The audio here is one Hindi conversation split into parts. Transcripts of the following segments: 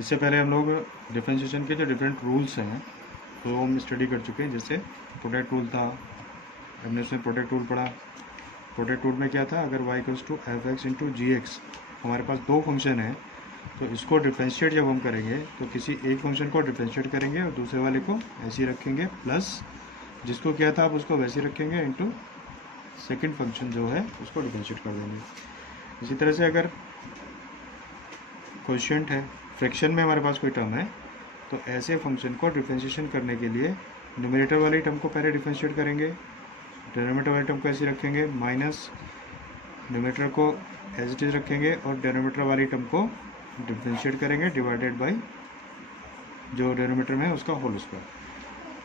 इससे पहले हम लोग डिफरेंशिएशन के जो डिफरेंट रूल्स हैं तो हम स्टडी कर चुके हैं। जैसे प्रोडक्ट रूल था, हमने उसमें प्रोडक्ट रूल पढ़ा। प्रोडक्ट रूल में क्या था, अगर y equals to F X into G X, हमारे पास दो फंक्शन है, तो इसको डिफ्रेंशिएट जब हम करेंगे तो किसी एक फंक्शन को डिफ्रेंशिएट करेंगे और दूसरे वाले को ऐसे ही रखेंगे, प्लस जिसको क्या था आप उसको वैसे ही रखेंगे इंटू सेकेंड फंक्शन जो है उसको डिफ्रेंशिएट कर देंगे। इसी तरह से अगर क्वोशिएंट है, फ्रैक्शन में हमारे पास कोई टर्म है, तो ऐसे फंक्शन को डिफ्रेंशिएशन करने के लिए न्यूमरेटर वाली टर्म को पहले डिफ्रेंशिएट करेंगे, डिनोमिनेटर वाली टर्म को ऐसे रखेंगे, माइनस न्यूमरेटर को एज इट इज रखेंगे और डिनोमिनेटर वाली टर्म को डिफ्रेंशिएट करेंगे डिवाइडेड बाय जो डिनोमिनेटर में है उसका होल स्क्वायर।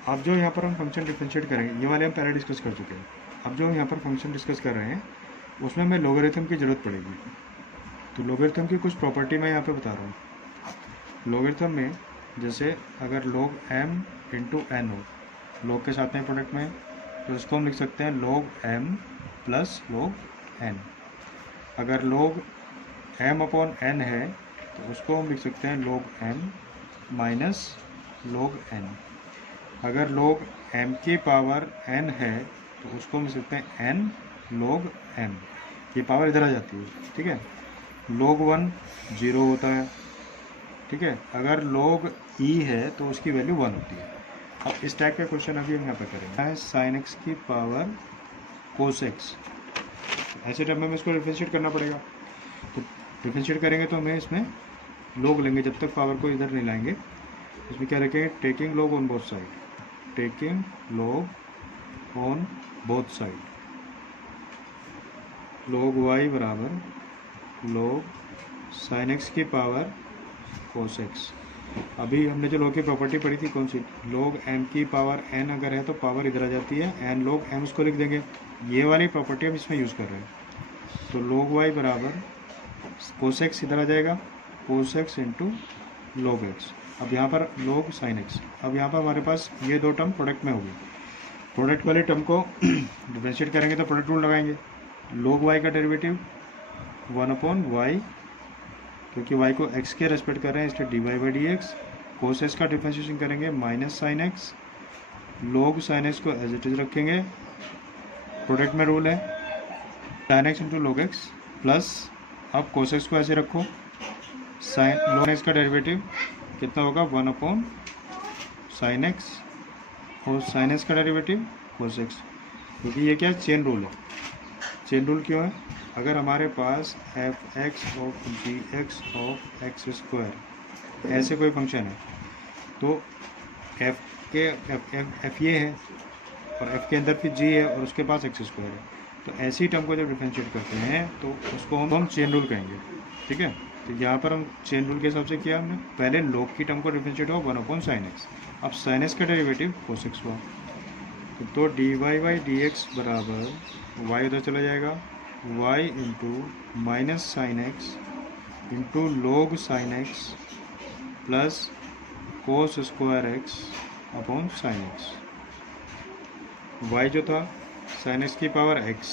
अब जो यहाँ पर हम फंक्शन डिफ्रेंशिएट करेंगे, ये वाले हम पहले डिस्कस कर चुके हैं। अब जो यहाँ पर फंक्शन डिस्कस कर रहे हैं उसमें हमें लोगरिथम की ज़रूरत पड़ेगी। तो लोगरिथम की कुछ प्रॉपर्टी मैं यहाँ पे बता रहा हूँ। लोगरिथम में जैसे अगर log m इंटू एन हो, log के साथ में प्रोडक्ट में, तो इसको हम लिख सकते हैं log m plus log n। अगर log m अपॉन n है तो उसको हम लिख सकते हैं log m minus log n। अगर log m की पावर n है तो उसको हम लिख सकते हैं n log m, ये पावर इधर आ जाती है, ठीक है। log 1 0 होता है, ठीक है। अगर log e है तो उसकी वैल्यू 1 होती है। अब इस टाइप का क्वेश्चन अभी हम यहाँ पर करेंगे, sin x की पावर cos x, ऐसे टर्म में इसको डिफरेंशिएट करना पड़ेगा। तो डिफरेंशिएट करेंगे तो हमें इसमें log लेंगे, जब तक पावर को इधर नहीं लाएंगे। इसमें क्या रखेंगे, taking log on both side, taking log on both side, log y बराबर log sin x की पावर cos x। अभी हमने जो log की प्रॉपर्टी पढ़ी थी कौन सी, log m की पावर n अगर है तो पावर इधर आ जाती है, n log m उसको लिख देंगे। ये वाली प्रॉपर्टी हम इसमें यूज़ कर रहे हैं। तो log y बराबर cos x इधर आ जाएगा, cos x into log x। अब यहाँ पर log sin x, अब यहाँ पर हमारे पास ये दो टर्म प्रोडक्ट में होगी। प्रोडक्ट वाले टर्म को डिफरेंशिएट करेंगे तो प्रोडक्ट रूल लगाएंगे। log y का डेरिवेटिव 1 अपॉन y, क्योंकि y को x के रेस्पेक्ट कर रहे हैं इसलिए dy by D X. Cos x का डिफ्रेंशिएशन करेंगे minus sine x, log sine x को एज इट इज रखेंगे, प्रोडक्ट में रूल है sine x into log x, plus अब कोस x को ऐसे रखो, साइन log x का डेरिवेटिव कितना होगा 1 अपॉन साइन x और साइन x का डेरिवेटिव कोस x, क्योंकि ये क्या चेन रूल है। चेन रूल क्यों है, अगर हमारे पास f x of g x of x square ऐसे कोई फंक्शन है तो एफ के एफ ये है और एफ के अंदर फिर जी है और उसके पास एक्स स्क्वायर है, तो ऐसी टर्म को जब डिफरेंशिएट करते हैं तो उसको हम चेन रूल कहेंगे, ठीक है। तो यहाँ पर हम चेन रूल के हिसाब से किया हमने, पहले log की टर्म को डिफरेंशिएट हुआ 1 अपॉन साइन एक्स, अब साइन एक्स का डेरिवेटिव कोस एक्स हुआ, तो d Y by D x बराबर वाई उधर चला जाएगा, y into minus sine x into log sine x plus cos square x upon sine x. y जो था साइन एक्स की पावर x,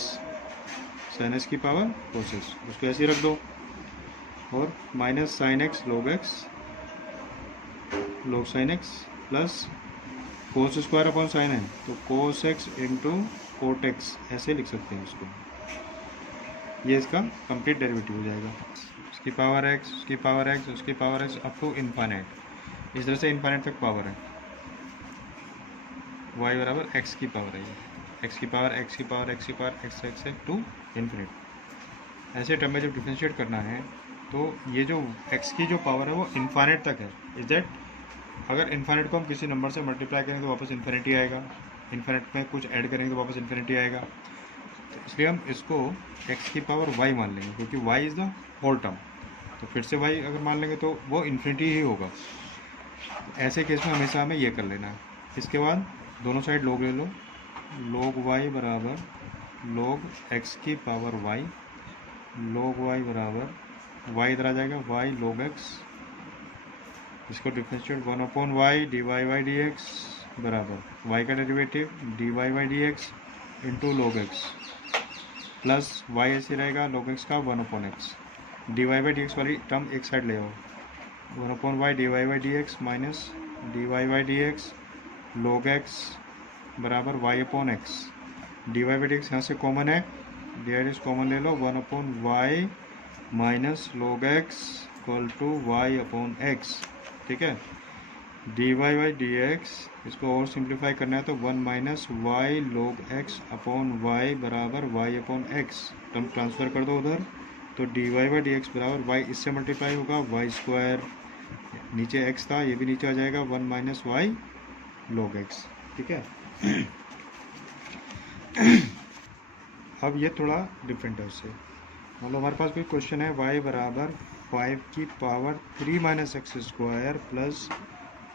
साइन एक्स की पावर कोस एक्स, उसको ऐसे ही रख दो, और minus sine x log x, log sine x plus cos square upon sine है तो cos x into cot x, ऐसे लिख सकते हैं इसको। ये इसका कंप्लीट डेरिवेटिव हो जाएगा, उसकी पावर एक्स, उसकी पावर एक्स, उसकी power x up to infinite, इस तरह से इन्फाइनाइट तक पावर है। y बराबर एक्स की पावर है, ये एक्स की पावर एक्स की पावर एक्स की power x x to infinite. ऐसे टर्म में जब डिफरेंशिएट करना है तो ये जो x की जो पावर है वो इन्फाइनाइट तक है। इज दैट अगर इन्फाइनाइट को हम किसी नंबर से मल्टीप्लाई करेंगे तो वापस इन्फिनिटी आएगा, इन्फिनिट में कुछ ऐड करेंगे तो वापस इन्फिनिटी आएगा, तो इसलिए हम इसको x की पावर y मान लेंगे, क्योंकि y is the whole term. तो फिर से y अगर मान लेंगे तो वो इन्फिनिटी ही होगा। ऐसे केस में हमेशा हमें ये कर लेना है। इसके बाद दोनों साइड log ले लो, log y बराबर log x की पावर y, log y बराबर y इधर आ जाएगा y log x, इसको differentiate 1 upon y d Y by D x बराबर y का derivative d Y by D x into log x plus y ऐसे रहेगा log x का 1 upon x, d Y by D x वाली टर्म एक साइड ले आओ, one upon y D Y by D x minus d Y by D x log x बराबर y upon x. D Y by D x यहाँ से कॉमन है, d Y D x common ले लो, one upon y minus log x equal to Y upon x. ठीक है, d Y by D x इसको और सिंप्लीफाई करना है तो one minus y log x upon y बराबर y upon x. Term transfer कर दो उधर, तो d Y by D x बराबर वाई इससे मल्टीप्लाई होगा वाई स्क्वायर, नीचे एक्स था ये भी नीचे आ जाएगा, one minus y log x. ठीक है, अब ये थोड़ा डिफरेंट है उससे। मतलब हमारे पास कोई क्वेश्चन है y बराबर 5 की power 3 minus x square plus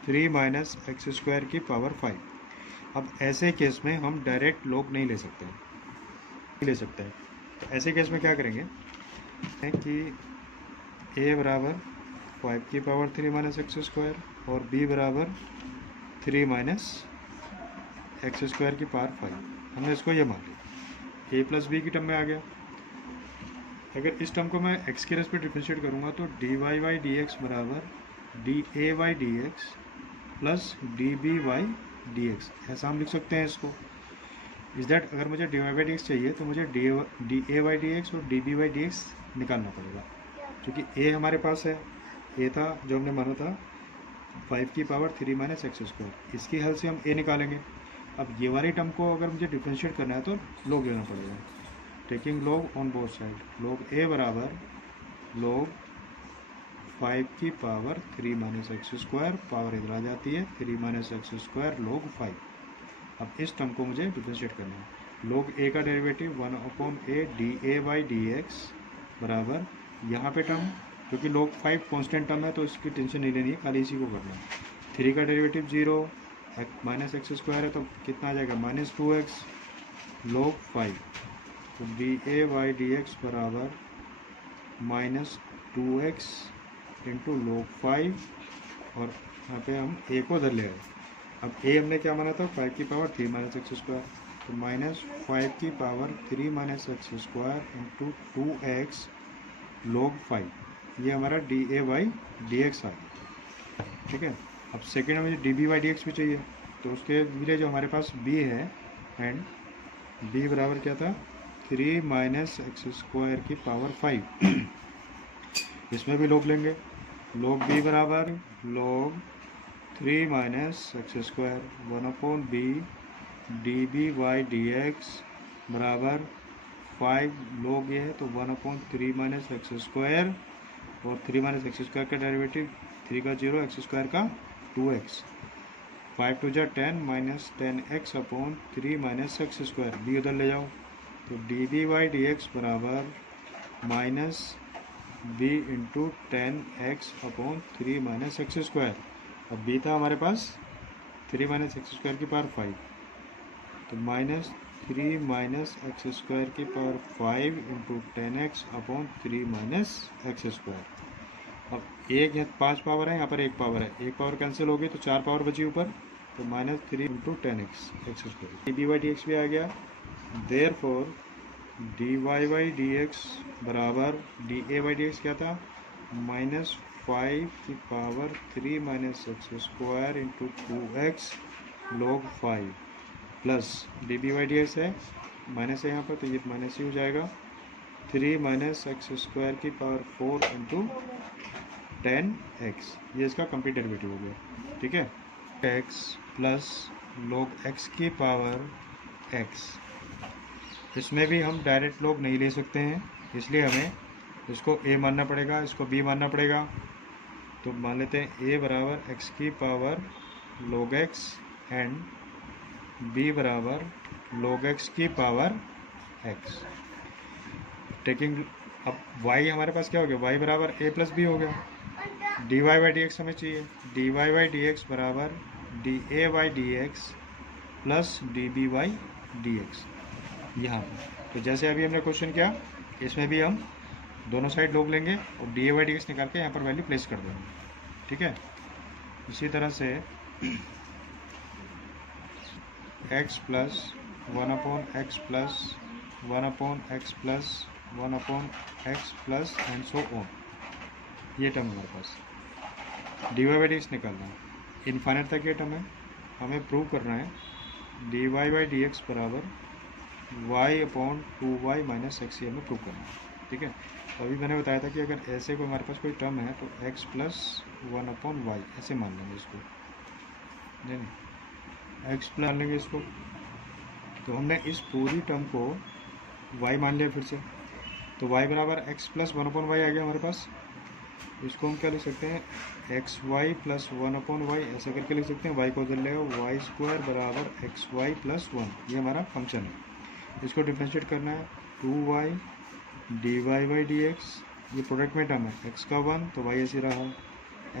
3 minus x square की पावर 5। अब ऐसे केस में हम डायरेक्ट लॉग नहीं ले सकते हैं, नहीं ले सकते हैं। तो ऐसे केस में क्या करेंगे कि a बराबर 5 की पावर 3 माइनस एक्स स्क्वायर और b बराबर 3 माइनस एक्स स्क्वायर की पावर 5। हमने इसको ये मान लिया, a प्लस बी की टर्म में आ गया। अगर इस टर्म को मैं x के रेस्पेक्ट डिफरेंशिएट करूँगा तो d Y by D x बराबर डी ए Y D x plus d B Y D x, ऐसा हम लिख सकते हैं इसको। इस दैट अगर मुझे d Y by D x चाहिए तो मुझे डी ए वाई डी एक्स और d B Y D x निकालना पड़ेगा, क्योंकि a हमारे पास है, a था जो हमने माना था 5 की पावर 3 माइनस एक्स स्क्वायर, इसकी हल से हम a निकालेंगे। अब ये वाली टर्म को अगर मुझे डिफरेंशिएट करना है तो लॉग लेना पड़ेगा, taking log on both side. Log a बराबर लॉग 5 की power 3 minus x square, power इधर आ जाती है 3 माइनस एक्स स्क्वायर लॉग 5। अब इस टर्म को मुझे डिफरेंशिएट करना है। लॉग a का derivative 1 upon a D a by D x बराबर यहाँ पे टर्म, क्योंकि लॉग 5 कॉन्स्टेंट टर्म है तो इसकी टेंशन नहीं लेनी है, खाली इसी को करना है। 3 का डेरिवेटिव 0, माइनस एक्स स्क्वायर है तो कितना आ जाएगा माइनस 2x लॉग 5। तो डी ए वाई डी एक्स बराबर माइनस 2x इंटू लॉग 5, और यहाँ पे हम a को धर ले आए। अब a हमने क्या माना था 5 की पावर 3 माइनस एक्स स्क्वायर, तो माइनस 5 की power 3 minus x square into 2x log 5, ये हमारा डी ए वाई डी एक्स आ गया। ठीक है, अब सेकेंड में मुझे d B Y D x भी चाहिए, तो उसके लिए जो हमारे पास b है, एंड b बराबर क्या था 3 माइनस एक्स स्क्वायर की पावर 5। इसमें भी लॉग लेंगे, लॉग b बराबर log 3 minus x square 1 upon b d B Y D x बराबर 5, लॉग ये है तो 1 अपॉन 3 माइनस एक्स स्क्वायर, और 3 माइनस एक्स स्क्वायर का डेरिवेटिव 3 का 0, एक्स स्क्वायर का 2x, 5 टू जा 10 minus 10x upon 3 minus x square, b उधर ले जाओ तो d B Y D x बराबर minus b into 10x upon 3 minus x square. अब b था हमारे पास 3 माइनस एक्स स्क्वायर की पावर 5, तो माइनस 3 माइनस एक्स स्क्वायर की power 5 into 10x upon 3 minus x square. अब एक यहाँ 5 पावर है, यहाँ पर एक पावर है, एक पावर कैंसिल हो गई तो 4 पावर बची ऊपर, तो minus 3 into 10x x square. D B Y D x भी आ गया, therefore d Y by D x बराबर डी ए वाई डी एक्स क्या था माइनस 5 की power 3 minus x square into 2x log 5 plus d B Y D x है, माइनस है यहाँ पर तो ये माइनस ही हो जाएगा, 3 माइनस एक्स स्क्वायर की पावर 4 इंटू 10x, ये इसका कंप्लीट डेरिवेटिव हो गया। ठीक है, x प्लस लॉग x की पावर x, इसमें भी हम डायरेक्ट लॉग नहीं ले सकते हैं, इसलिए हमें इसको a मानना पड़ेगा, इसको b मानना पड़ेगा। तो मान लेते हैं a बराबर x की power log x and b बराबर log x की पावर x। टेकिंग अब y हमारे पास क्या हो गया, y बराबर a प्लस बी हो गया, d Y by D x हमें चाहिए, d Y by D x बराबर डी ए Y D x plus d B Y D x यहाँ पर। तो जैसे अभी हमने क्वेश्चन किया, इसमें भी हम दोनों साइड लॉग लेंगे और डी ए वाई डी एक्स निकाल के यहाँ पर वैल्यू प्लेस कर देंगे। ठीक है, इसी तरह से x plus 1 upon x plus 1 upon x plus 1 upon x plus and so on, ये टर्म हमारे पास। D Y by D x निकालना है, इन्फाइनाइट तक ये टर्म है, हमें प्रूव करना है d Y by D x बराबर y upon 2y minus x, ये हमें प्रूव करना है। ठीक है, तो अभी मैंने बताया था कि अगर ऐसे कोई हमारे पास कोई टर्म है तो x प्लस 1 अपॉन वाई ऐसे मान लेंगे इसको, नहीं x प्लस मान लेंगे इसको। तो हमने इस पूरी टर्म को y मान लिया फिर से, तो y बराबर x प्लस 1 अपॉन वाई आ गया हमारे पास। इसको हम क्या लिख सकते हैं, x y plus 1 upon y ऐसा करके लिख सकते हैं। y को उधर लेगा, वाई स्क्वायर बराबर एक्स वाई प्लस 1, ये हमारा फंक्शन है। इसको डिफ्रेंशिएट करना है, 2y d Y by D x, ये प्रोडक्ट में टर्म है, x का 1 तो y ऐसे रहा,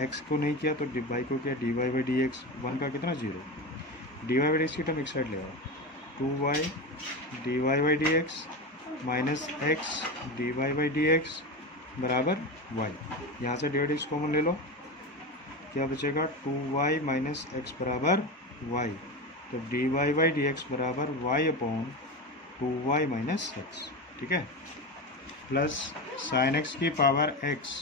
x को नहीं किया तो y को किया, d Y by D x 1 का कितना 0, d Y by D x की टर्म एक साइड ले आओ, 2y d Y by D x minus x D Y by D x बराबर y। यहाँ से डी एक्स कॉमन ले लो, क्या बचेगा 2y माइनस एक्स बराबर y, तो d Y by D x बराबर y upon 2y minus x. ठीक है, प्लस साइन एक्स की पावर x,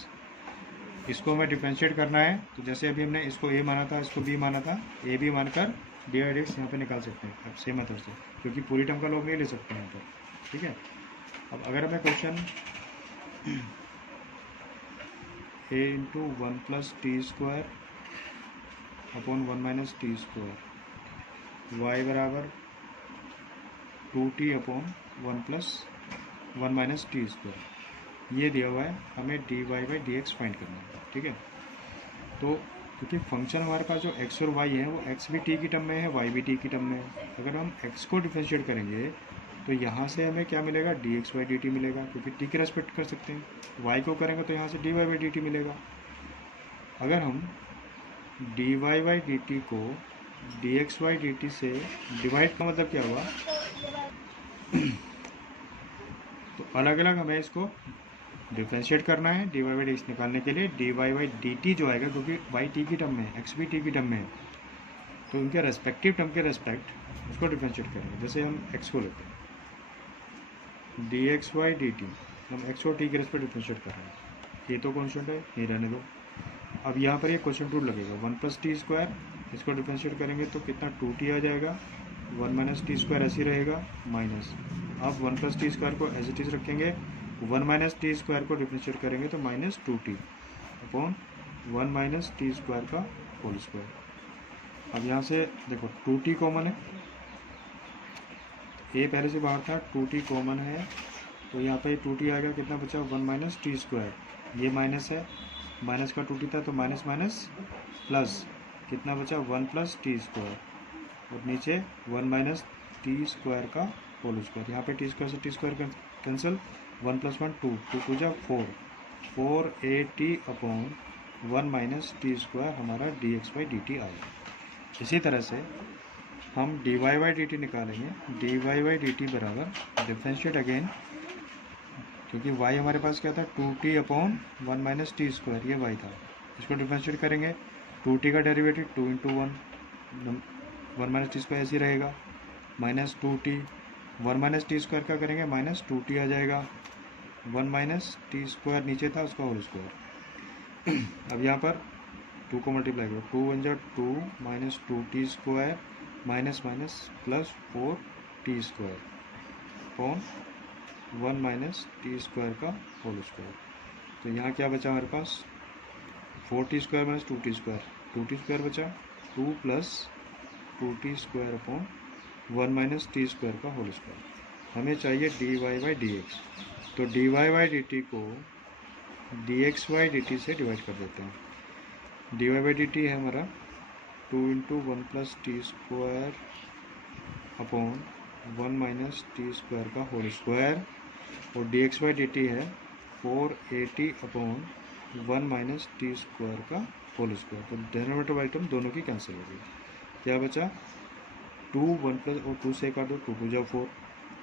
इसको हमें डिफ्रेंशिएट करना है। तो जैसे अभी हमने इसको a माना था, इसको b माना था, a b मानकर डी वाई डी एक्स यहाँ पर निकाल सकते हैं अब सेम मेथड से, क्योंकि पूरी टर्म का लोग नहीं ले सकते हैं यहाँ पर। ठीक है, अब अगर हमें question a into 1 plus t square upon 1 minus t square Y बराबर 2t upon 1 plus 1 minus t square, ये दिया हुआ है, हमें d Y by D x find करना है। ठीक है, तो क्योंकि फंक्शन हमारे पास जो x और y है वो x भी t की टर्म में है, y भी t की टर्म में है, अगर हम x को डिफरेंशिएट करेंगे तो यहाँ से हमें क्या मिलेगा, D x by d t मिलेगा, क्योंकि t की रेस्पेक्ट कर सकते हैं। y को करेंगे तो यहाँ से d Y by d t मिलेगा। अगर हम d Y by d t को d x by d t से डिवाइड का मतलब क्या हुआ, तो अलग अलग हमें इसको डिफ्रेंशिएट करना है d Y by D x निकालने के लिए। D Y by d t जो आएगा, क्योंकि वाई टी की टर्म में है, एक्स भी टी की टर्म में है, तो उनके रेस्पेक्टिव टर्म के रेस्पेक्ट उसको डिफ्रेंशिएट करेंगे। जैसे हम एक्स को लेते हैं, d x y d t, हम एक्स और टी के रेस्पेक्ट डिफ्रेंशिएट कर रहे हैं, ये तो कॉन्स्टेंट है, ये रहने दो। अब यहाँ पर ये क्वेश्चन रूल लगेगा, 1 प्लस टी स्क्वायर, इसको डिफ्रेंशिएट करेंगे तो कितना 2t आ जाएगा, 1 माइनस टी स्क्वायर ऐसे ही रहेगा माइनस, अब 1 प्लस टी स्क्वायर को एज इट इज रखेंगे, 1 माइनस टी स्क्वायर को डिफ्रेंशिएट करेंगे तो minus 2t upon 1 minus t square का होल स्क्वायर। अब यहाँ से देखो 2t कॉमन है, ए पहले से बाहर था, 2t कॉमन है, तो यहाँ पे 2t आ गया, कितना बचा 1 माइनस टी स्क्वायर, ये माइनस है, माइनस का 2t था तो माइनस माइनस प्लस, कितना बचा 1 प्लस टी स्क्वायर, और नीचे 1 माइनस टी स्क्वायर का होल स्क्वायर। यहाँ पे टी स्क्वायर से t square cancel, 1 plus 1 2, 2 two जा 4, 4at upon 1 minus t square हमारा d x by d t आएगा। इसी तरह से हम d Y by d t निकालेंगे, d Y by d t बराबर डिफ्रेंशिएट अगेन, क्योंकि y हमारे पास क्या था 2t upon 1 minus t square, ये y था, इसको डिफ्रेंशिएट करेंगे, 2t का derivative 2 into 1 minus t square ऐसे ही रहेगा, minus 2t, 1 minus t square का करेंगे माइनस 2t आ जाएगा, 1 माइनस टी स्क्वायर नीचे था उसका होल स्क्वायर। अब यहाँ पर 2 को मल्टीप्लाई करो, 2 1 जा 2 minus 2t square minus minus plus 4t square upon 1 minus t square का होल स्क्वायर। तो यहाँ क्या बचा हमारे पास, 4t square minus 2t square, 2t square बचा, 2 plus 2t square upon 1 minus t square का होल स्क्वायर। हमें चाहिए d Y by D x, तो d Y by d t को d x by d t से डिवाइड कर देते हैं। D Y by d t है हमारा 2 into 1 plus t square upon 1 minus t square का होल स्क्वायर, और d x by d t है 4at upon 1 minus t square का होल स्क्वायर। तो डेनोमिनेटर वाली टर्म दोनों की कैंसिल हो गई, क्या बचा 2 1 प्लस और 2 से काट दो, 2 टू जा 4,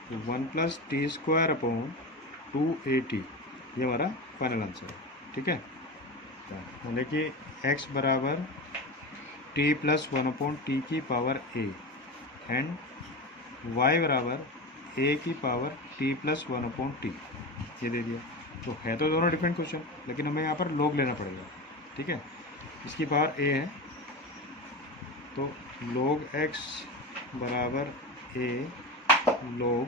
तो 1 plus t square upon 2at, ये हमारा फाइनल आंसर है। ठीक है, यानी कि x बराबर t प्लस 1 अपॉन टी की पावर a एंड y बराबर a की power t plus 1 upon T, ये दे दिया। तो है तो दोनों डिफरेंट क्वेश्चन, लेकिन हमें यहाँ पर लॉग लेना पड़ेगा। ठीक है, इसकी पावर ए है, तो log x बराबर a log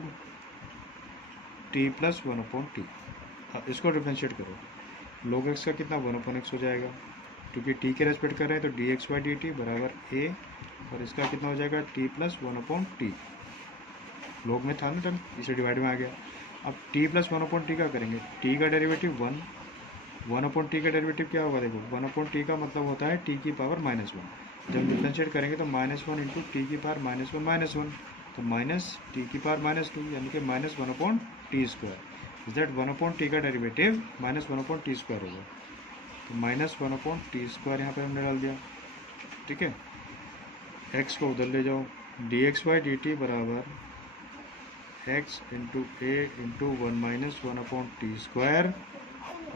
t plus 1/t। इसको डिफ्रेंशिएट करो, log x का कितना 1/x हो जाएगा, क्योंकि t के रेस्पेक्ट कर रहे हैं तो dx/dt बराबर a, और इसका कितना हो जाएगा t प्लस 1/t। log में था ना टर्म, इसे डिवाइड में आ गया। अब t प्लस 1/t का करेंगे, t का डेरिवेटिव 1/t का डेरिवेटिव क्या होगा, देखो 1/t का मतलब होता है t की पावर -1। जब डिफ्रेंशिएट करेंगे तो -1 इंटू टी की पावर -1, तो माइनस टी की पावर -2, यानी कि -1/t²। इज दैट 1/t का डेरिवेटिव -1/t² होगा, तो -1/t² यहाँ पर हमने डाल दिया। ठीक है, x को उधर ले जाओ, dx/dt बराबर x into a into 1 - 1/t²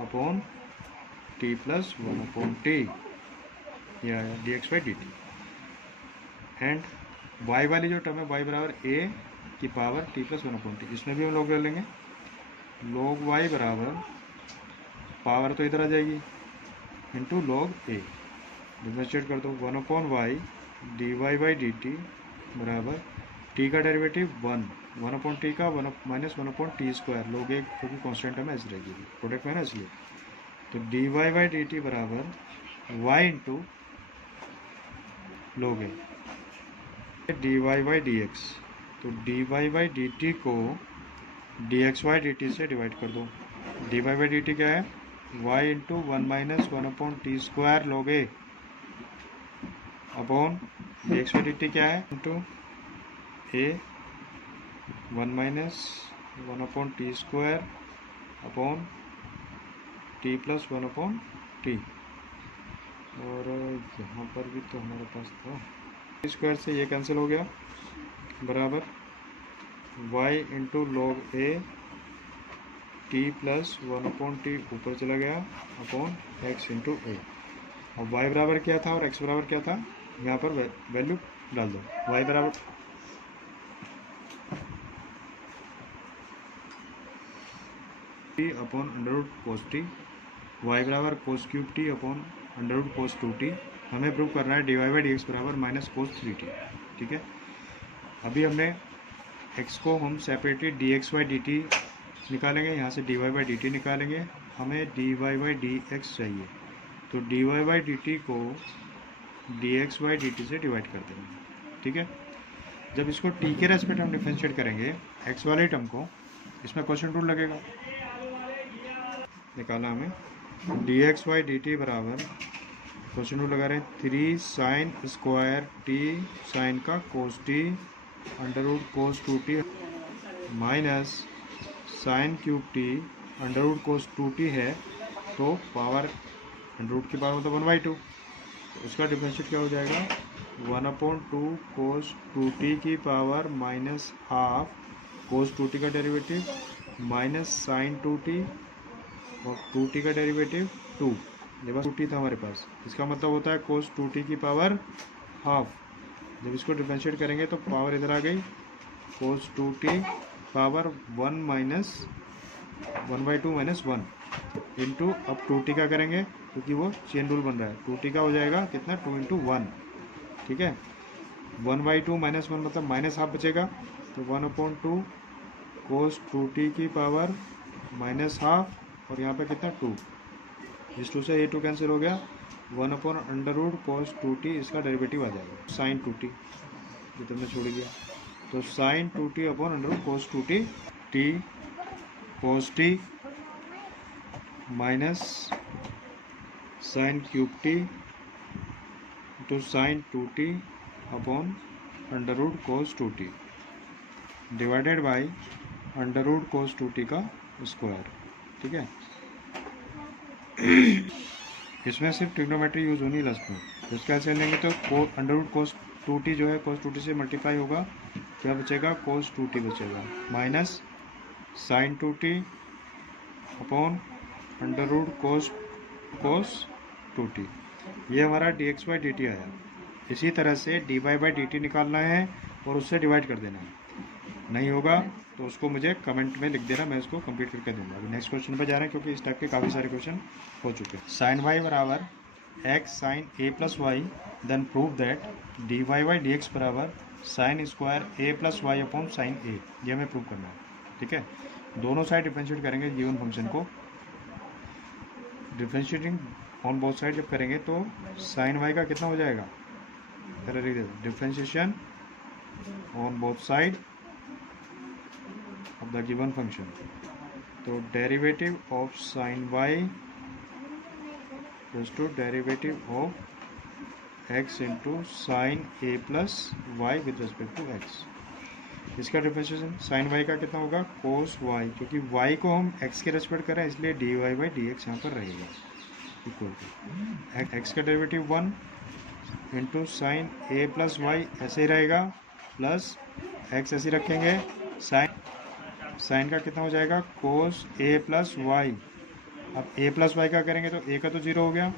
upon t plus 1/t, या dx/dt। एंड y वाली जो टर्म है y बराबर a की पावर t प्लस 1/t, इसमें भी हम लोग ले लेंगे। log y बराबर पावर तो इधर आ जाएगी इंटू log a, डिफरेंशिएट कर दो, 1/y dy/dt बराबर t का डेरिवेटिव 1/t का -1/t², log a जो कि कॉन्स्टेंट है ऐसे रहेगी, प्रोडक्ट में ना इसलिए, तो dy/dt बराबर y into log a dy/dx, तो dy/dt को dx/dt से डिवाइड कर दो। dy/dt क्या है, y into 1 - 1/t² log a upon dx/dt क्या है, into a 1 - 1/t² upon t plus 1/t। और यहाँ पर भी तो हमारे पास था, स्क्वायर से ये कैंसिल हो गया, बराबर y into log a t plus 1/t ऊपर चला गया अपॉन x इंटू ए। अब y बराबर क्या था और x बराबर क्या था, यहाँ पर वैल्यू डाल दो। y बराबर t upon √cos t, y बराबर cos³ t upon √cos 2t। हमें प्रूव करना है dy/dx बराबर -cos 3t। ठीक है, अभी हमने x को हम सेपरेटली dx/dt निकालेंगे, यहाँ से dy/dt निकालेंगे, हमें dy/dx चाहिए, तो dy/dt को dx/dt से डिवाइड कर देंगे। ठीक है, जब इसको t के रेस्पेक्ट हम डिफरेंशिएट करेंगे x वाले टर्म को, इसमें क्वेश्चन रूल लगेगा, निकालना हमें dx/dt बराबर, क्वेश्चन रूल लगा रहे हैं, 3 sin² t साइन का cos t √cos 2t minus sin³ t √cos 2t है, तो पावर √ की पावर मतलब 1/2, तो उसका डिफरेंशिएट क्या हो जाएगा, 1/2 cos 2t की पावर -½ cos 2t का डेरिवेटिव माइनस sin 2t और 2t का डेरिवेटिव 2, ये बस 2t था हमारे पास, इसका मतलब होता है cos 2t की पावर ½ जब इसको डिफरेंशिएट करेंगे तो पावर इधर आ गई, cos 2t पावर 1 - 1/2 - 1 इंटू, अब 2t का करेंगे क्योंकि वो चेन रूल बन रहा है, 2t का हो जाएगा कितना, 2 × 1। ठीक है, 1/2 - 1 मतलब -½ बचेगा, तो 1/2 cos 2t की पावर -½ और यहाँ पे कितना 2, इस 2 से ये 2 कैंसिल हो गया, 1/√cos 2t इसका डेरिवेटिव आ जाएगा, sin 2t ये तुमने छोड़ दिया, तो sin 2t upon √cos 2t, t cos t minus sin³ t तो sin 2t upon √cos 2t divided by √cos 2t का स्क्वायर। ठीक है, इसमें सिर्फ ट्रिग्नोमेट्री यूज होनी लास्ट में, तो इसका ऐसे लेंगे तो √cos 2t जो है cos 2t से मल्टीप्लाई होगा, क्या बचेगा, cos 2t बचेगा, minus sin 2t upon √cos 2t, ये हमारा dx/dt आया। इसी तरह से dy/dt निकालना है और उससे डिवाइड कर देना है, नहीं होगा तो उसको मुझे कमेंट में लिख देना, मैं इसको कंप्लीट करके दूंगा। अभी नेक्स्ट क्वेश्चन पर जा रहे हैं क्योंकि इस टाइप के काफ़ी सारे क्वेश्चन हो चुके हैं। sin y बराबर x sine a plus y, then prove that d Y by D x बराबर sine square a plus y upon sine a. ये हमें प्रूव करना है, ठीक है। दोनों साइड डिफ्रेंशिएट करेंगे गिवन फंक्शन को। डिफ्रेंशिएटिंग ऑन बोथ साइड जब करेंगे तो साइन वाई का कितना हो जाएगा, पहले लिख देते, differentiation on both side of the given function. तो derivative of sine y is to derivative of x into sine a plus y with respect to x. इसका डिफरेंशिएशन साइन वाई का कितना होगा, कोस वाई, क्योंकि वाई को हम एक्स के रेस्पेक्ट करें इसलिए d Y by D x यहाँ पर रहेगा इक्वल टू एक्स का derivative 1 into sine a plus y ऐसे ही रहेगा, प्लस एक्स ऐसे रखेंगे, साइन का कितना हो जाएगा, कोस ए प्लस वाई। अब ए प्लस वाई का करेंगे तो ए का तो 0 हो गया,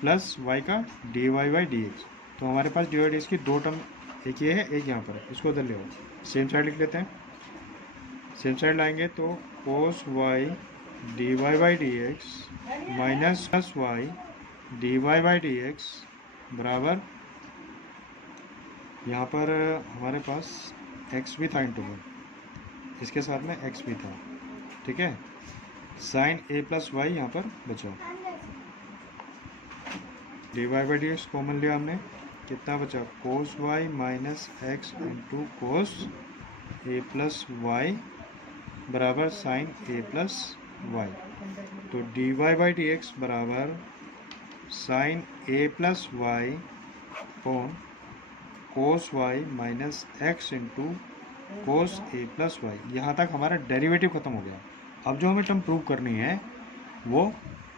प्लस वाई का d Y by D x. तो हमारे पास डी वाई डी एक्स की दो टर्म, एक ये है एक यहाँ पर है, इसको उधर ले आओ, सेम साइड लिख लेते हैं। सेम साइड लाएंगे तो cos y D Y by D x minus plus y D Y by D x बराबर, यहाँ पर हमारे पास x भी था इंटू में, इसके साथ में x भी था, ठीक है। साइन ए प्लस वाई यहाँ पर बचा, d Y by D x common लिया हमने, कितना बचा, cos y minus x into cos a plus y बराबर साइन ए प्लस वाई। तो d Y by D x बराबर sine a plus y upon cos y minus x into cos a plus y. यहाँ तक हमारा डेरिवेटिव खत्म हो गया। अब जो हमें टर्म प्रूव करनी है वो,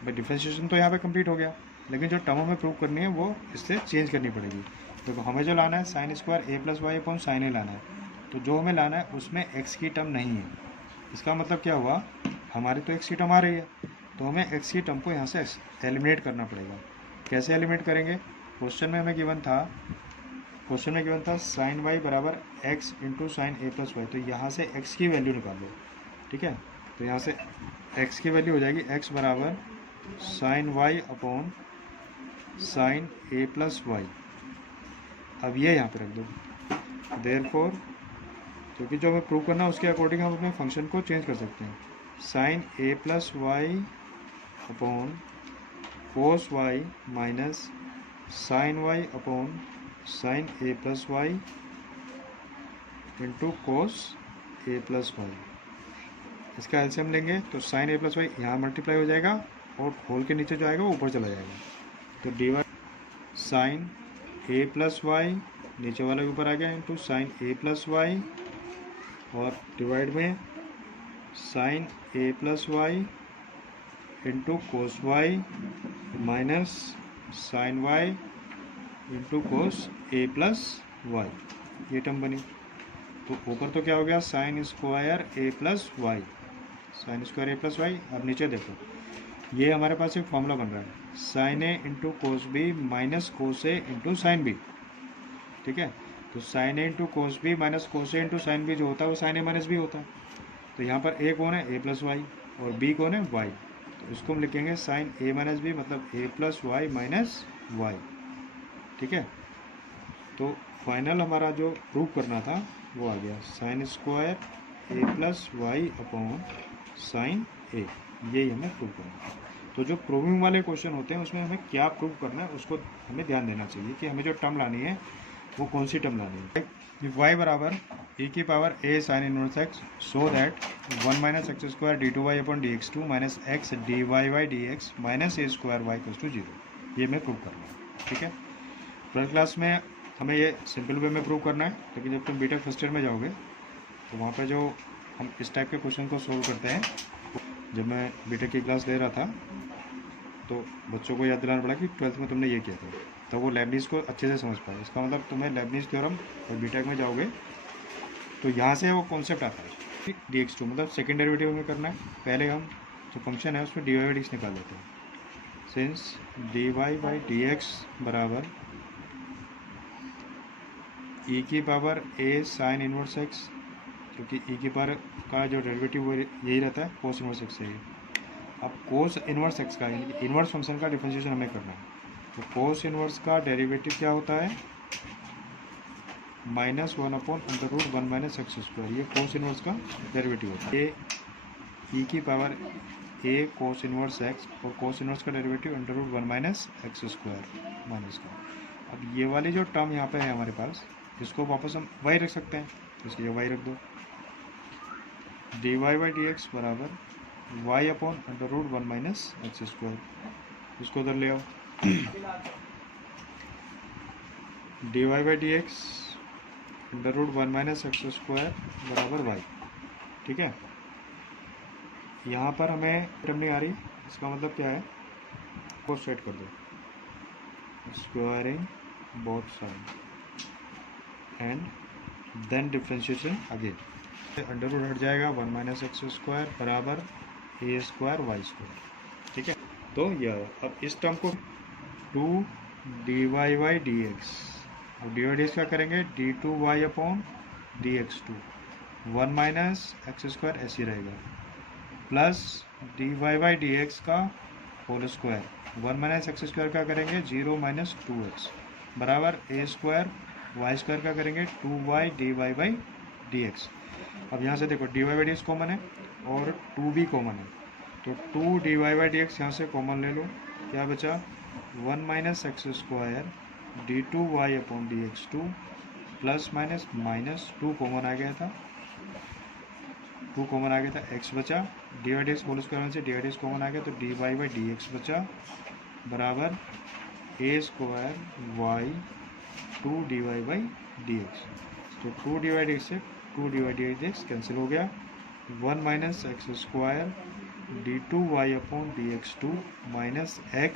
डिफरेंशिएशन तो यहाँ पे कंप्लीट हो गया, लेकिन जो टर्म हमें प्रूव करनी है वो इससे चेंज करनी पड़ेगी। देखो हमें जो लाना है sign square a plus y upon sine ए लाना है, तो जो हमें लाना है उसमें एक्स की टर्म नहीं है। इसका मतलब क्या हुआ, हमारी तो एक्स की टर्म आ रही है, तो हमें एक्स की टर्म को यहाँ से एलिमिनेट करना पड़ेगा। कैसे एलिमिनेट करेंगे, क्वेश्चन में गिवन था साइन वाई बराबर x into sine a plus y. तो यहाँ से एक्स की वैल्यू निकाल लो, ठीक है। तो यहाँ से एक्स की वैल्यू हो जाएगी एक्स बराबर sign y upon sine a plus Y. अब ये यहाँ पे रख दो, देयरफॉर क्योंकि जो हमें प्रूव करना है उसके अकॉर्डिंग हम अपने फंक्शन को चेंज कर सकते हैं। Sine a plus y upon cos y minus sine y upon sine a plus y into cos a plus y. इसका एलसीएम लेंगे तो साइन ए प्लस वाई यहाँ मल्टीप्लाई हो जाएगा और होल के नीचे जो आएगा वो ऊपर चला जाएगा। तो d y sine a plus y नीचे वाला के ऊपर आ गया into sine a plus y और डिवाइड में sine a plus y into cos y minus sine y into cos a plus Y. ये टर्म बनी। तो ऊपर तो क्या हो गया, sine square a plus y, sine square a plus Y. अब नीचे देखो, ये हमारे पास एक फॉर्मूला बन रहा है, sine a into cos b minus cos a into sine b, ठीक है। तो sine a into cos b minus cos a into sine b जो होता है वो साइन ए माइनस बी होता है। तो यहाँ पर ए कौन है, ए प्लस वाई, और बी कौन है, वाई। तो इसको हम लिखेंगे साइन ए माइनस बी मतलब ए प्लस वाई माइनस वाई, ठीक है। तो फाइनल हमारा जो प्रूव करना था वो आ गया, sine square a plus y upon sine ए। यही हमें प्रूव करना है। तो जो प्रूविंग वाले क्वेश्चन होते हैं उसमें हमें क्या प्रूव करना है उसको हमें ध्यान देना चाहिए कि हमें जो टर्म लानी है वो कौन सी टर्म लानी है। y बराबर e की power a sine inverse x so that 1 minus x square D two Y upon D x two minus x D Y by D x minus a square y equals to 0। ये हमें प्रूव करना है, ठीक है। 12th क्लास में हमें ये सिंपल वे में प्रूव करना है, लेकिन जब तुम बीटेक फर्स्ट ईयर में जाओगे तो वहाँ पे जो हम इस टाइप के क्वेश्चन को सोल्व करते हैं, जब मैं बीटेक की क्लास ले रहा था तो बच्चों को याद दिलाना पड़ा कि 12th में तुमने ये किया था, तो वो लेबनीज़ को अच्छे से समझ पाए। इसका मतलब तुम्हें लेबनीज़ थ्योरम और बीटेक में जाओगे तो यहाँ से वो कॉन्सेप्ट आता है। डी एक्स टू मतलब सेकेंड डेरिवेटिव में करना है। पहले हम जो फंक्शन है उसमें डी वाई डी एक्स निकाल लेते हैं। Since d Y by D x बराबर ई की power a sine inverse x, क्योंकि ई की पावर का जो डेरिवेटिव वो यही रहता है कोस इनवर्स एक्स से ही। अब कोस इनवर्स एक्स का यानी कि इनवर्स फंक्शन का डिफरेंशिएशन हमें करना है। तो कोस इनवर्स का डेरिवेटिव क्या होता है, -1/√1 - x²। ये कोस इनवर्स का डेरिवेटिव होता है। ये ई की power a cos inverse x और कोस इनवर्स का डेरिवेटिव √1 - x² माइनस का। अब ये वाली जो टर्म यहाँ पे है हमारे पास, इसको वापस हम y रख सकते हैं, तो इसलिए y रख दो। dy/dx बराबर y/√1 - x²। इसको उधर ले आओ। dy/dx √1 - x² बराबर y। ठीक है, यहाँ पर हमें टर्म नहीं आ रही, इसका मतलब क्या है, को सेट कर दो, squaring both side and then differentiation again. Under root हट जाएगा, 1 - x² बराबर a²y²। ठीक है, तो यह अब इस टर्म को 2 dy/dx, अब dy/dx क्या करेंगे, d2y/dx2, 1 - x² ऐसे ही रहेगा, प्लस dy/dx का होल स्क्वायर, 1 - x² का करेंगे 0 - 2x बराबर a²y² का करेंगे 2y dy/dx। अब यहाँ से देखो dy/dx कॉमन है और 2 भी कॉमन है, तो 2 dy/dx यहाँ से कॉमन ले लो, क्या बचा 1 - x² d2y/dx2 plus minus 2 common आ गया था, 2 कॉमन आ गया था, x बचा, dy/dx होल स्क्वायर से dy/dx कॉमन आ गया, तो dy/dx बचा बराबर a² 2 dy/dx। तो 2 dy/dx से 2 dy/dx कैंसिल हो गया, 1 - x² d2y/dx2 minus x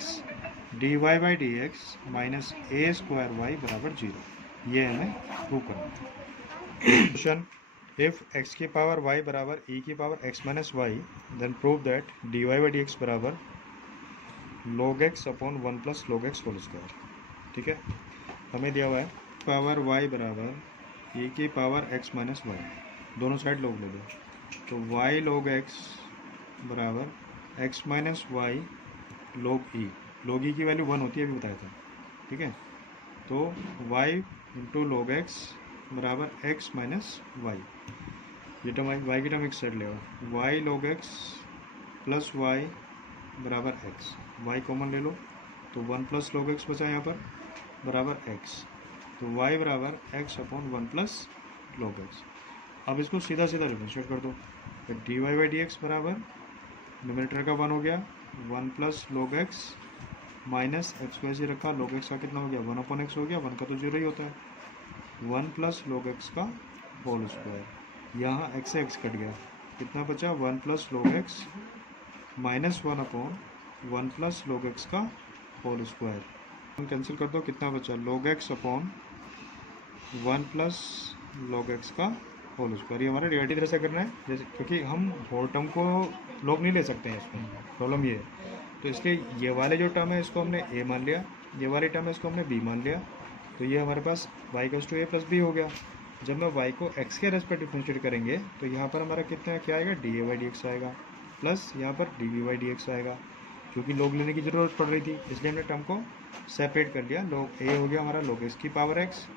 dy/dx minus a² y बराबर 0। ये हमें प्रूव करना है। क्वेश्चन, if x की पावर y बराबर e की पावर x माइनस y, then prove that dy/dx बराबर log x अपॉन 1 plus log x whole square. ठीक है, हमें दिया हुआ है पावर y बराबर e की पावर x माइनस y, दोनों साइड log ले दो, तो y log x बराबर x माइनस y log e की वैल्यू 1 होती है, अभी बताया था। ठीक है, तो y इंटू log x बराबर x माइनस y, ये टर्म y की टर्म एक साइड ले आओ, y log x plus y बराबर x, y कॉमन ले लो, तो 1 प्लस log x बचा यहाँ पर बराबर x, तो y बराबर x अपॉन 1 प्लस log x। अब इसको सीधा सीधा डिफरेंशिएट कर दो, तो dy/dx बराबर न्यूमरेटर का 1 हो गया, 1 plus log x minus x को ऐसे रखा, log x का कितना हो गया 1/x हो गया, 1 का तो 0 ही होता है, 1 प्लस log x का होल स्क्वायर, यहाँ x से x कट गया, कितना बचा 1 plus log x minus 1/1 plus log x का होल स्क्वायर, हम कैंसिल कर दो, कितना बचा log x अपॉन 1 प्लस log x का होल स्क्वायर। ये हमारा डिवाइड तरह से करना है, जैसे क्योंकि हम होल टर्म को log नहीं ले सकते हैं, इसमें प्रॉब्लम ये है, तो इसलिए ये वाले जो टर्म है इसको हमने a मान लिया, ये वाले टर्म है इसको हमने b मान लिया, तो ये हमारे पास y = a प्लस b हो गया। जब मैं y को x के रेस्पेक्ट डिफरेंशिएट करेंगे तो यहाँ पर हमारा कितना क्या आएगा, dA/dx आएगा, प्लस यहाँ पर dB/dx आएगा, क्योंकि log लेने की ज़रूरत पड़ रही थी, इसलिए हमने टर्म को सेपरेट कर लिया। log a हो गया हमारा log x की पावर x।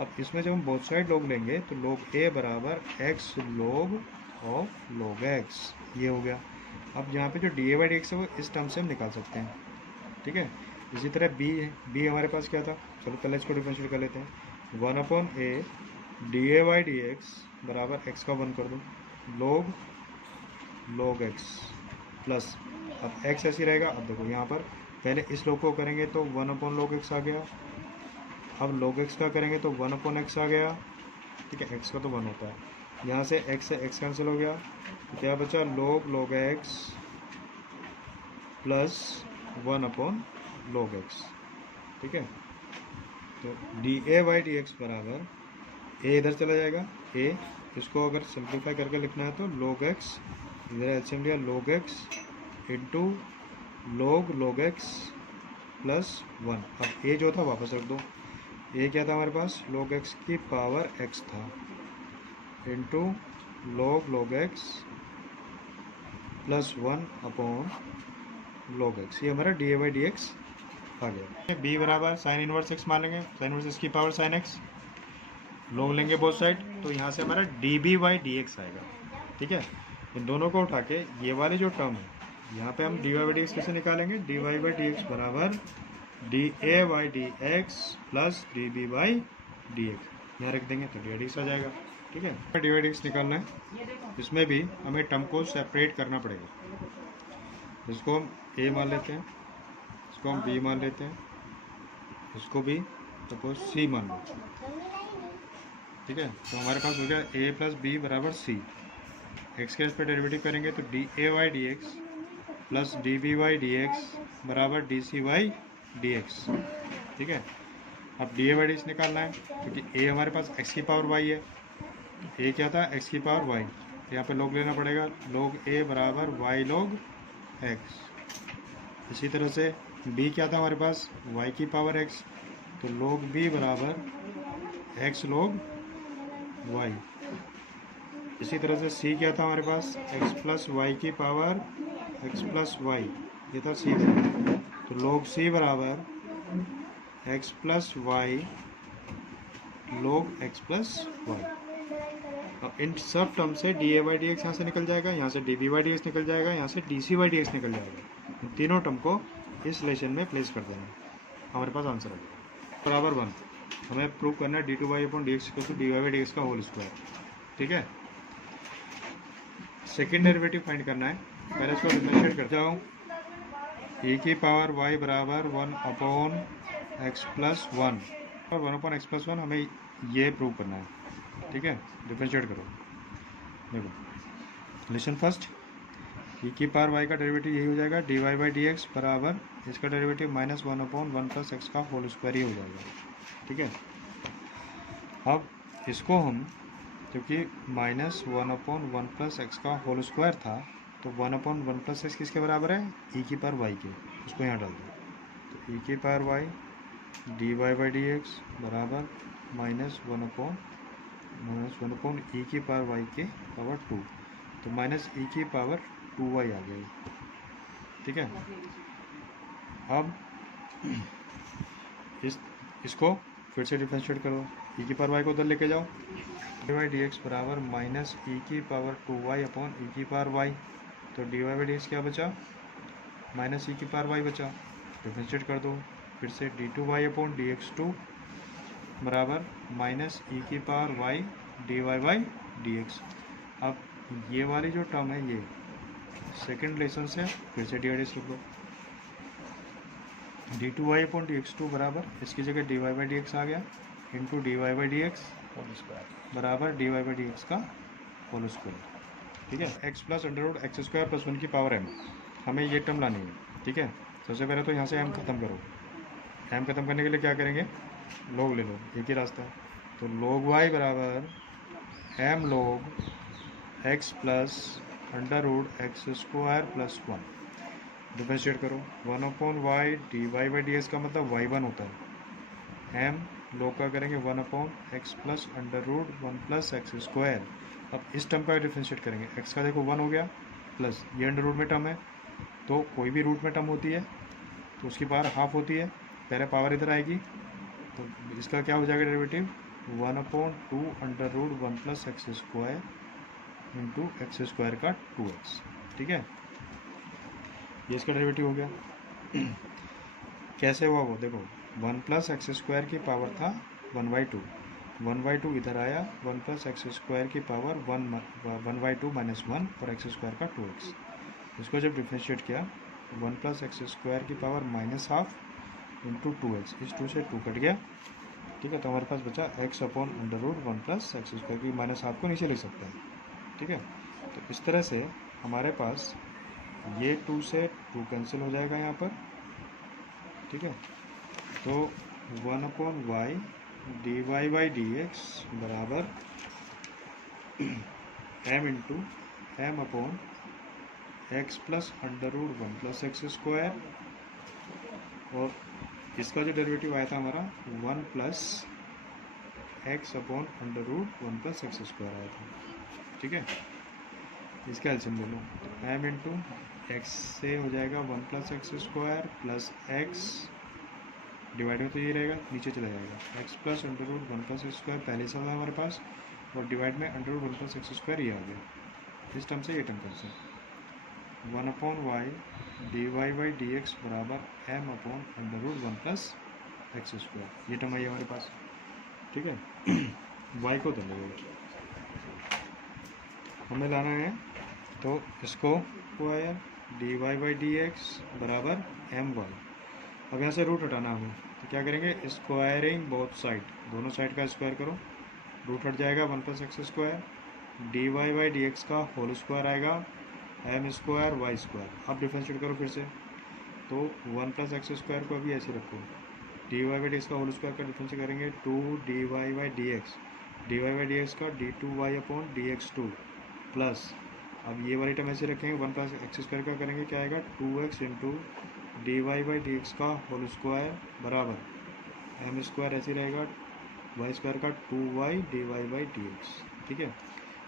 अब इसमें जब हम बोथ साइड log लेंगे तो log a बराबर x log of log x, ये हो गया। अब यहाँ पे जो dA/dx है वो इस टर्म से हम निकाल सकते हैं। ठीक है, इसी तरह b हमारे पास क्या था, चलो पहले इसको डिफरेंशिएट कर लेते हैं, 1/a dA/dx बराबर x का 1 कर दो, log x प्लस, अब x ऐसे रहेगा। अब देखो यहाँ पर पहले इस log को करेंगे तो 1/log x आ गया, अब log x का करेंगे तो 1/x आ गया। ठीक है, x का तो 1 होता है, यहाँ से x कैंसिल हो गया, तो क्या बचा log x plus 1/log x। ठीक है, तो dA/dx बराबर a इधर चला जाएगा, a इसको अगर सिंप्लीफाई करके लिखना है तो log x, इधर एलसीएम लिया log x into log x plus 1। अब a जो था वापस रख दो, a क्या था हमारे पास log x की पावर x था, into log x plus 1/log x, ये हमारा dA/dx आ गया। बी बराबर साइन इनवर्स एक्स मान लेंगे, साइन इनवर्स एक्स की पावर साइन एक्स, लोग लेंगे बोथ साइड, तो यहाँ से हमारा d b by D x आएगा। ठीक है, इन दोनों को उठा के ये वाली जो टर्म है यहाँ पे हम d Y by D x कैसे निकालेंगे, d Y by D x बराबर d a by D x plus d b by D x, यहाँ रख देंगे तो डी डी एक्स आ जाएगा। ठीक है, डी वाई डी एक्स निकालना है, इसमें भी हमें टर्म को सेपरेट करना पड़ेगा। इसको हम ए मान लेते हैं, इसको हम बी मान लेते हैं, इसको भी सपोज सी मान लो। ठीक है, तो हमारे पास हो गया ए प्लस बी बराबर सी। एक्स के इस पर डेरिवेटिव करेंगे तो डी ए Y D x plus d B Y D x बराबर d c y D x. ठीक है, अब डी ए वाई डी एक्स निकालना है, क्योंकि ए हमारे पास एक्स की पावर वाई है, ए क्या था एक्स की पावर वाई, यहाँ पे लॉग लेना पड़ेगा, लॉग ए बराबर वाई लॉग एक्स। इसी तरह से बी क्या था हमारे पास वाई की पावर एक्स, तो लॉग बी बराबर एक्स लॉग वाई। इसी तरह से सी क्या था हमारे पास एक्स प्लस वाई की पावर एक्स प्लस वाई, ये था सी का, तो log सी बराबर X plus Y log x plus Y. अब इन सब टर्म से डी ए वाई डी एक्स यहाँ से निकल जाएगा, यहाँ से D B Y D x निकल जाएगा, यहाँ से d c y D x निकल जाएगा। इन तीनों टर्म को इस रिलेशन में प्लेस कर देना, हमारे पास आंसर आ गया बराबर 1। हमें प्रूव करना है d two Y upon D x equal to D Y by D x का होल स्क्वायर। ठीक है, सेकेंड डेरिवेटिव फाइंड करना है, पहले इसको डिफरेंशिएट कर जाऊँ। ए की पावर वाई बराबर 1 अपॉन एक्स प्लस 1 और 1 अपॉन एक्स प्लस 1 हमें ये प्रूव करना है। ठीक है, डिफरेंशिएट करो, देखो लिसन फर्स्ट, ई की पावर वाई का डेरिवेटिव यही हो जाएगा d Y by D x बराबर इसका derivative minus 1 upon 1 plus x का होल स्क्वायर ही हो जाएगा। ठीक है, अब इसको हम क्योंकि माइनस 1 अपॉन 1 प्लस एक्स का होल स्क्वायर था, तो 1 अपॉन 1 प्लस एक्स किसके बराबर है ई की पावर वाई के, उसको यहाँ डाल दो, तो ई की power y D Y by D x बराबर माइनस 1 अपॉन ई की पावर वाई के पावर 2, तो माइनस ई की पावर 2y आ गई। ठीक है, अब इसको फिर से डिफरेंशिएट करो, ई की पावर वाई को उधर लेके जाओ, डी वाई डी एक्स बराबर माइनस ई की पावर 2y अपॉन ई की पावर वाई, तो d Y by D x क्या बचा माइनस ई की पावर वाई बचा, डिफरेंशिएट कर दो फिर से d two Y upon D x two बराबर माइनस ई की power y D Y by D x. अब ये वाली जो टर्म है ये सेकेंड रिलेशन से फिर से डी वाई डी एक्स लिख लो, d two Y upon D x two बराबर इसकी जगह d Y by D x आ गया into D Y by D x whole square बराबर d Y by D x का होल स्क्वायर। ठीक है, x plus under root x square plus 1 की पावर एम, हमें ये टर्म लानी है। ठीक है, सबसे पहले तो यहाँ से एम खत्म करो, एम खत्म करने के लिए क्या करेंगे लॉग ले लो, एक ही रास्ता है, तो लॉग वाई बराबर m log x plus under root x square plus 1, differentiate करो 1 upon y D Y by D x का मतलब वाई 1 होता है, एम लॉग का करेंगे 1 upon x plus under root 1 plus x square. अब इस टर्म का डिफरेंशिएट करेंगे, एक्स का देखो 1 हो गया प्लस ये अंडर रूट में टर्म है, तो कोई भी रूट में टर्म होती है तो उसकी पावर हाफ होती है, पहले पावर इधर आएगी, तो इसका क्या हो जाएगा derivative 1 upon 2 under root 1 plus x square into x square का 2x। ठीक है, ये इसका डेरिवेटिव हो गया। कैसे हुआ वो देखो, 1 प्लस एक्स स्क्वायर की पावर था 1/2 इधर आया, 1 प्लस एक्स स्क्वायर की पावर 1/2 माइनस 1 और एक्स स्क्वायर का 2x। इसको जब डिफरेंशिएट किया 1 प्लस एक्स स्क्वायर की power minus half into 2x, इस 2 से 2 कट गया। ठीक है, तो हमारे पास बचा x upon under root 1 plus x square की माइनस हाफ को नीचे लिख सकते हैं। ठीक है, तो इस तरह से हमारे पास ये 2 से 2 कैंसिल हो जाएगा यहाँ पर। ठीक है, तो 1 upon y D Y by D x बराबर m into m upon x plus under root 1 plus x square, और इसका जो डेरिवेटिव आया था हमारा 1 plus x upon under root 1 plus x square आया था। ठीक है, इसका एलसीएम ले लो, एम इंटू एक्स से हो जाएगा 1 plus x square plus x divide में तो ये रहेगा, नीचे चला जाएगा x plus under root one plus x square पहले से था हमारे पास, और डिवाइड में under root one plus x square ये आ गया। इस टर्म से ये term cancel, 1/y dy by D x बराबर m upon under root one plus x square, ये टर्म आई हमारे पास। ठीक है, y को तो लगेगा हमें लाना है, तो इसको square d Y by D x बराबर एम वाई। अब यहाँ से रूट हटाना हमें, तो क्या करेंगे, स्क्वायरिंग बोथ साइड, दोनों साइड का स्क्वायर करो, रूट हट जाएगा one plus x square, d Y by D x का होल स्क्वायर आएगा एम स्क्वायर वाई स्क्वायर। अब डिफ्रेंशिएट करो फिर से, तो वन प्लस एक्स स्क्वायर को अभी ऐसे रखो, D Y by D x का होल स्क्वायर का डिफ्रेंशिएट करेंगे two D Y by D X, D Y by D x का D two Y upon D x two plus, अब ये वाली टर्म ऐसे रखेंगे, वन प्लस एक्स स्क्वायर का करेंगे क्या आएगा, two X into D Y by D x का होल स्क्वायर बराबर एम स्क्वायर ऐसे रहेगा वाई स्क्वायर का two Y D Y by D x. ठीक है,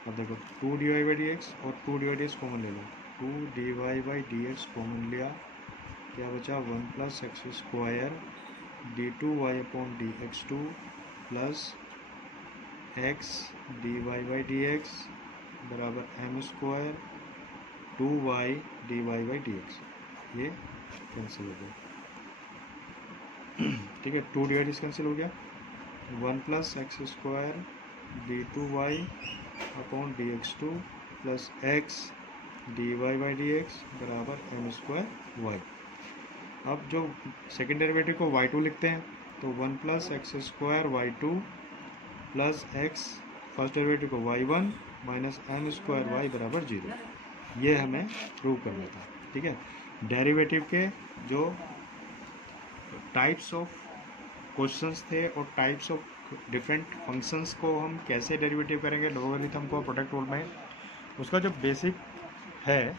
अब देखो two D Y by D x और two D Y D x common ले लो, two D Y by D x common लिया, क्या बचा one plus x square D two Y upon D x two plus X D Y by D x बराबर M square two Y D Y by D x, ये कैंसिल हो गया। ठीक है, टू डी वाई कैंसिल हो गया, one plus x square D two Y upon D x two plus X D Y by D x बराबर एम स्क्वायर वाई। अब जो सेकेंड डेरिवेटिव को वाई टू लिखते हैं, तो one plus x square Y two plus X first derivative को Y one minus M square Y बराबर जीरो, ये हमें प्रूव करना था। ठीक है, डेरिवेटिव के जो टाइप्स ऑफ क्वेश्चंस थे और टाइप्स ऑफ डिफरेंट फंक्शंस को हम कैसे डेरिवेटिव करेंगे लोगरिथम को प्रोडक्ट रूल में, उसका जो बेसिक है,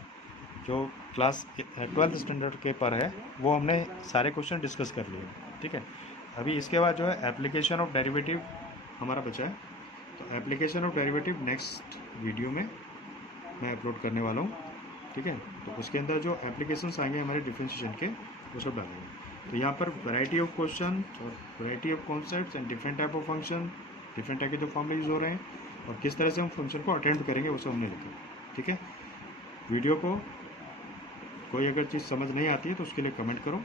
जो क्लास 12th स्टैंडर्ड के पर है, वो हमने सारे क्वेश्चन डिस्कस कर लिए। ठीक है, अभी इसके बाद जो है एप्लीकेशन ऑफ डेरिवेटिव हमारा बचा है, तो application of derivative next video में मैं अपलोड करने वाला हूँ। ठीक है, तो उसके अंदर जो एप्लीकेशंस आएंगे हमारे डिफरेंशिएशन के, वो सब डालेंगे। तो यहाँ पर वैरायटी ऑफ क्वेश्चन और variety of concepts and different type of function, different type के जो फॉर्मूले यूज हो रहे हैं और किस तरह से हम फंक्शन को अटेंड करेंगे, वो सब हमने लिखा। ठीक है, वीडियो को कोई अगर चीज़ समझ नहीं आती है तो उसके लिए कमेंट करो।